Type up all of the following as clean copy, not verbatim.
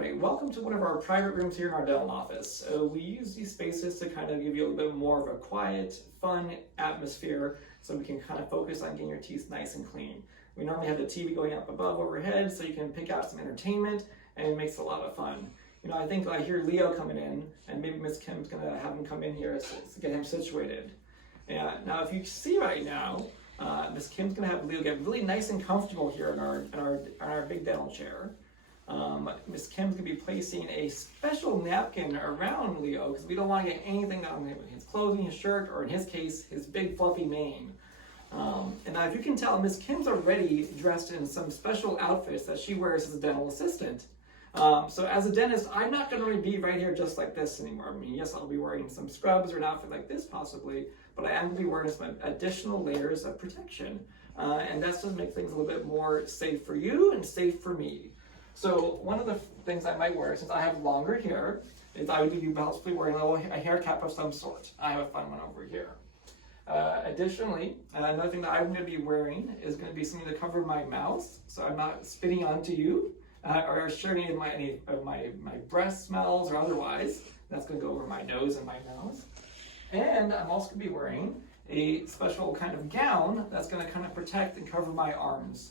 Alright, welcome to one of our private rooms here in our dental office. We use these spaces to kind of give you a little bit more of a quiet, fun atmosphere so we can kind of focus on getting your teeth nice and clean. We normally have the TV going up above overhead so you can pick out some entertainment, and it makes it a lot of fun. You know, I think I hear Leo coming in, and maybe Miss Kim's going to have him come in here to get him situated. Yeah, now if you see right now, Miss Kim's going to have Leo get really nice and comfortable here in our big dental chair. Miss Kim's going to be placing a special napkin around Leo because we don't want to get anything on his clothing, his shirt, or in his case, his big fluffy mane. And now if you can tell, Miss Kim's already dressed in some special outfits that she wears as a dental assistant. So as a dentist, I'm not going to really be right here just like this anymore. I mean, yes, I'll be wearing some scrubs or an outfit like this possibly, but I am going to be wearing some additional layers of protection. And that's just make things a little bit more safe for you and safe for me. So one of the things I might wear, since I have longer hair, is I would be possibly wearing a hair cap of some sort. I have a fun one over here. Additionally, another thing that I'm going to be wearing is going to be something to cover my mouth, so I'm not spitting onto you or sharing any of my breath smells or otherwise. That's going to go over my nose and my mouth. And I'm also going to be wearing a special kind of gown that's going to kind of protect and cover my arms.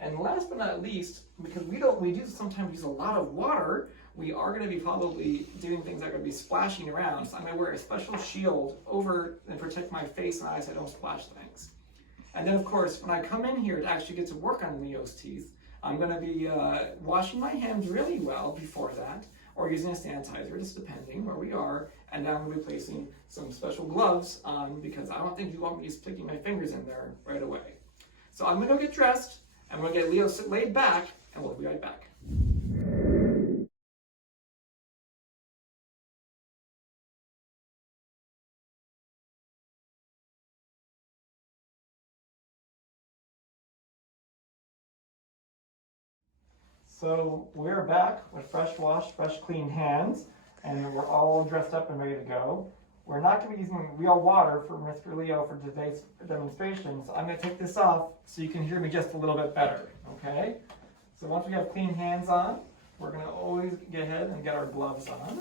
And last but not least, because we do sometimes use a lot of water, we are going to be probably doing things that are going to be splashing around. So I'm going to wear a special shield over and protect my face and eyes so I don't splash things. And then of course, when I come in here to actually get to work on Leo's teeth, I'm going to be washing my hands really well before that, or using a sanitizer, just depending where we are. And then I'm going to be placing some special gloves on because I don't think you want me sticking my fingers in there right away. So I'm going to go get dressed. I'm going to get Leo laid back, and we'll be right back. So we're back with fresh washed, fresh clean hands, and we're all dressed up and ready to go. We're not going to be using real water for Mr. Leo for today's demonstration, so I'm going to take this off so you can hear me just a little bit better, okay? So once we have clean hands on, we're going to always get ahead and get our gloves on.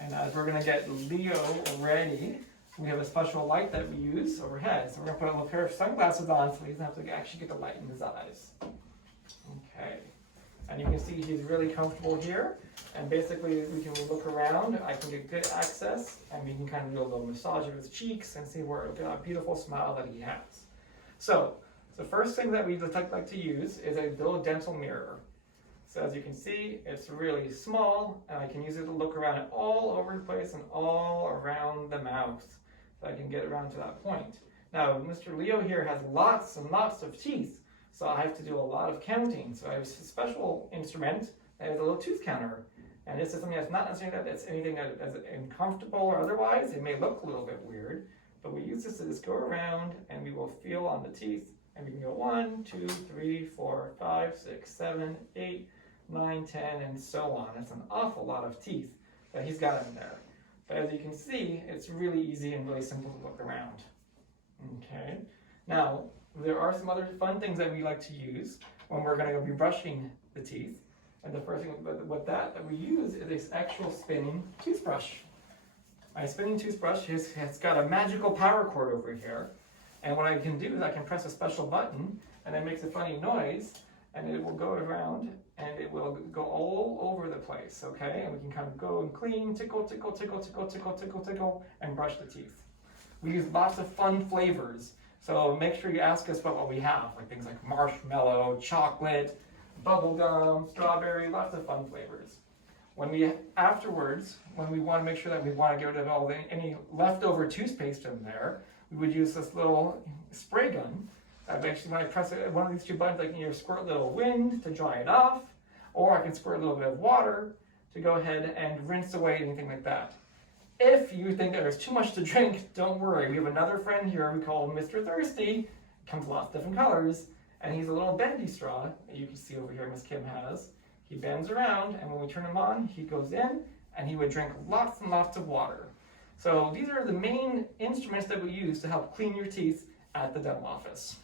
And as we're going to get Leo ready, we have a special light that we use overhead. So we're going to put a little pair of sunglasses on so he doesn't have to actually get the light in his eyes. Okay. And you can see he's really comfortable here. And basically we can look around, I can get good access, and we can kind of do a little massage of his cheeks and see what a beautiful smile that he has. So the first thing that we like to use is a little dental mirror. So as you can see, it's really small, and I can use it to look around it all over the place and all around the mouth. So I can get around to that point. Now, Mr. Leo here has lots and lots of teeth, so I have to do a lot of counting. So I have a special instrument that has a little tooth counter. And this is something that's not necessarily that it's anything as uncomfortable or otherwise. It may look a little bit weird, but we use this to just go around and we will feel on the teeth. And we can go 1, 2, 3, 4, 5, 6, 7, 8, 9, 10, and so on. It's an awful lot of teeth that he's got in there. But as you can see, it's really easy and really simple to look around. Okay. Now, there are some other fun things that we like to use when we're going to be brushing the teeth. And the first thing with that we use is this actual spinning toothbrush. My spinning toothbrush has got a magical power cord over here. And what I can do is I can press a special button, and it makes a funny noise, and it will go around, and it will go all over the place, okay? And we can kind of go and clean, tickle, tickle, tickle, tickle, tickle, tickle, tickle, and brush the teeth. We use lots of fun flavors, so make sure you ask us about what we have, like things like marshmallow, chocolate, bubblegum, strawberry, lots of fun flavors. Afterwards, when we want to make sure that we want to get rid of any leftover toothpaste in there, we would use this little spray gun. Actually, when I press one of these two buttons, I can either squirt a little wind to dry it off, or I can squirt a little bit of water to go ahead and rinse away anything like that. If you think that there's too much to drink, don't worry. We have another friend here we call Mr. Thirsty. It comes in lots of different colors. And he's a little bendy straw that you can see over here Miss Kim has. He bends around, and when we turn him on, he goes in, and he would drink lots and lots of water. So these are the main instruments that we use to help clean your teeth at the dental office.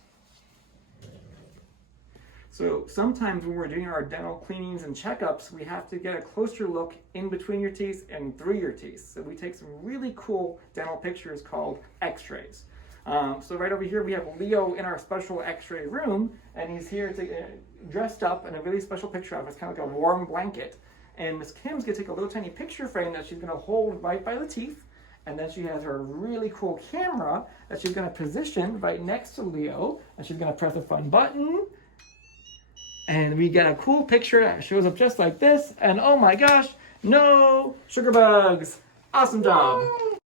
So sometimes when we're doing our dental cleanings and checkups, we have to get a closer look in between your teeth and through your teeth. So we take some really cool dental pictures called x-rays. So right over here we have Leo in our special x-ray room, and he's here dressed up in a really special picture of us, kind of like a warm blanket. And Miss Kim's gonna take a little tiny picture frame that she's gonna hold right by the teeth, and then she has her really cool camera that she's gonna position right next to Leo, and she's gonna press a fun button, and we get a cool picture that shows up just like this, and oh my gosh, no sugar bugs. Awesome job.